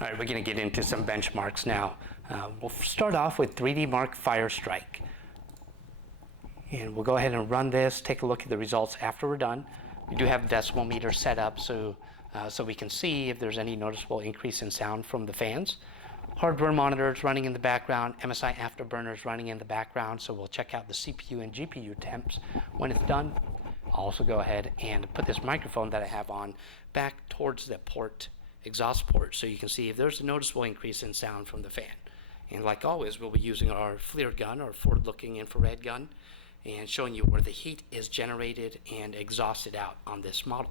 All right, we're going to get into some benchmarks now. We'll start off with 3D Mark Firestrike. And we'll go ahead and run this, take a look at the results after we're done. We do have the decimal meter set up so we can see if there's any noticeable increase in sound from the fans. Hardware monitors running in the background, MSI afterburners running in the background, so we'll check out the CPU and GPU temps when it's done. I'll also go ahead and put this microphone that I have on back towards the port, exhaust port, so you can see if there's a noticeable increase in sound from the fan. And like always, we'll be using our FLIR gun, or forward-looking infrared gun, and showing you where the heat is generated and exhausted out on this model.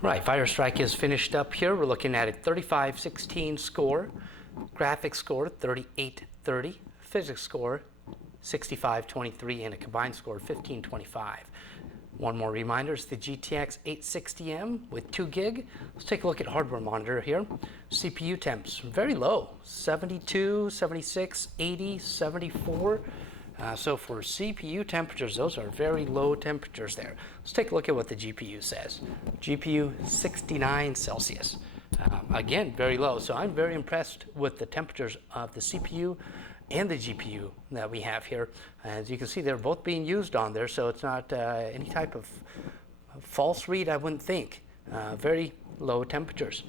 Right, Firestrike is finished up here. We're looking at a 3516 score, graphics score 3830, physics score 6523, and a combined score of 1525. One more reminder, it's the GTX 860M with 2 gig. Let's take a look at hardware monitor here. CPU temps, very low, 72, 76, 80, 74. So for CPU temperatures, those are very low temperatures there. Let's take a look at what the GPU says. GPU 69 Celsius. Again, very low. So I'm very impressed with the temperatures of the CPU and the GPU that we have here. As you can see, they're both being used on there, so it's not any type of false read, I wouldn't think. Very low temperatures.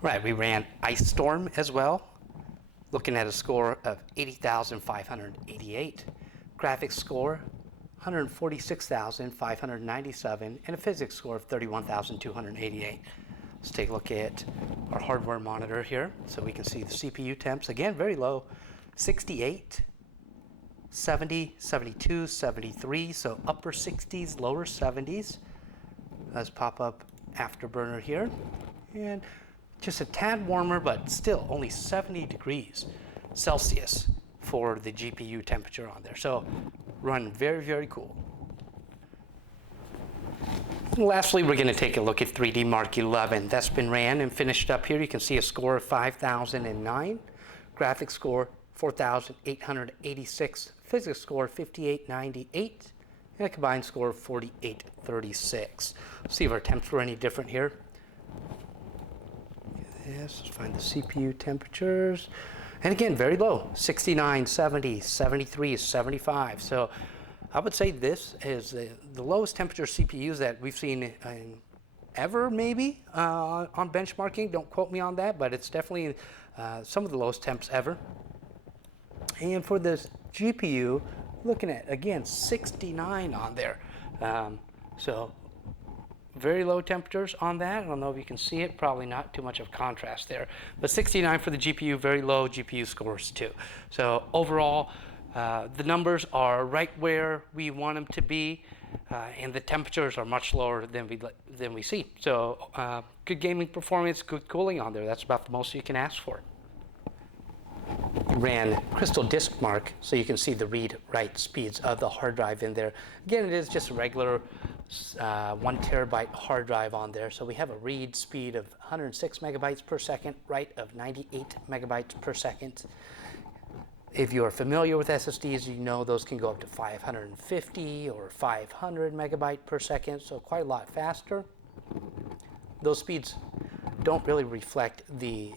Right, we ran Ice Storm as well. Looking at a score of 80,588, graphics score 146,597, and a physics score of 31,288. Let's take a look at our hardware monitor here so we can see the CPU temps. Again, very low, 68, 70, 72, 73, so upper 60s, lower 70s. Let's pop up Afterburner here. And just a tad warmer, but still only 70 degrees Celsius for the GPU temperature on there. So run very, very cool. And lastly, we're going to take a look at 3D Mark 11. That's been ran and finished up here. You can see a score of 5,009, graphics score 4,886, physics score 5,898, and a combined score of 4,836. See if our temps were any different here. Yes, let's find the CPU temperatures. And again, very low, 69, 70, 73, 75. So I would say this is the lowest temperature CPUs that we've seen ever, maybe, on benchmarking. Don't quote me on that, but it's definitely some of the lowest temps ever. And for this GPU, looking at, again, 69 on there. So very low temperatures on that. I don't know if you can see it, probably not too much of contrast there. But 69 for the GPU, very low GPU scores too. So overall, the numbers are right where we want them to be, and the temperatures are much lower than we see. So good gaming performance, good cooling on there. That's about the most you can ask for. Ran Crystal Disk Mark, so you can see the read-write speeds of the hard drive in there. Again, it is just a regular 1 terabyte hard drive on there. So we have a read speed of 106 megabytes per second, write of 98 megabytes per second. If you are familiar with SSDs, you know those can go up to 550 or 500 megabyte per second, so quite a lot faster. Those speeds don't really reflect the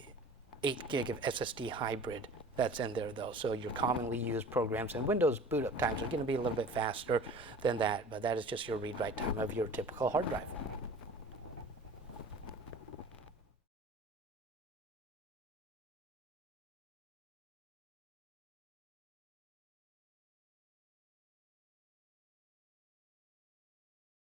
8 gig of SSD hybrid that's in there though. So your commonly used programs and Windows boot up times are going to be a little bit faster than that, but that is just your read-write time of your typical hard drive.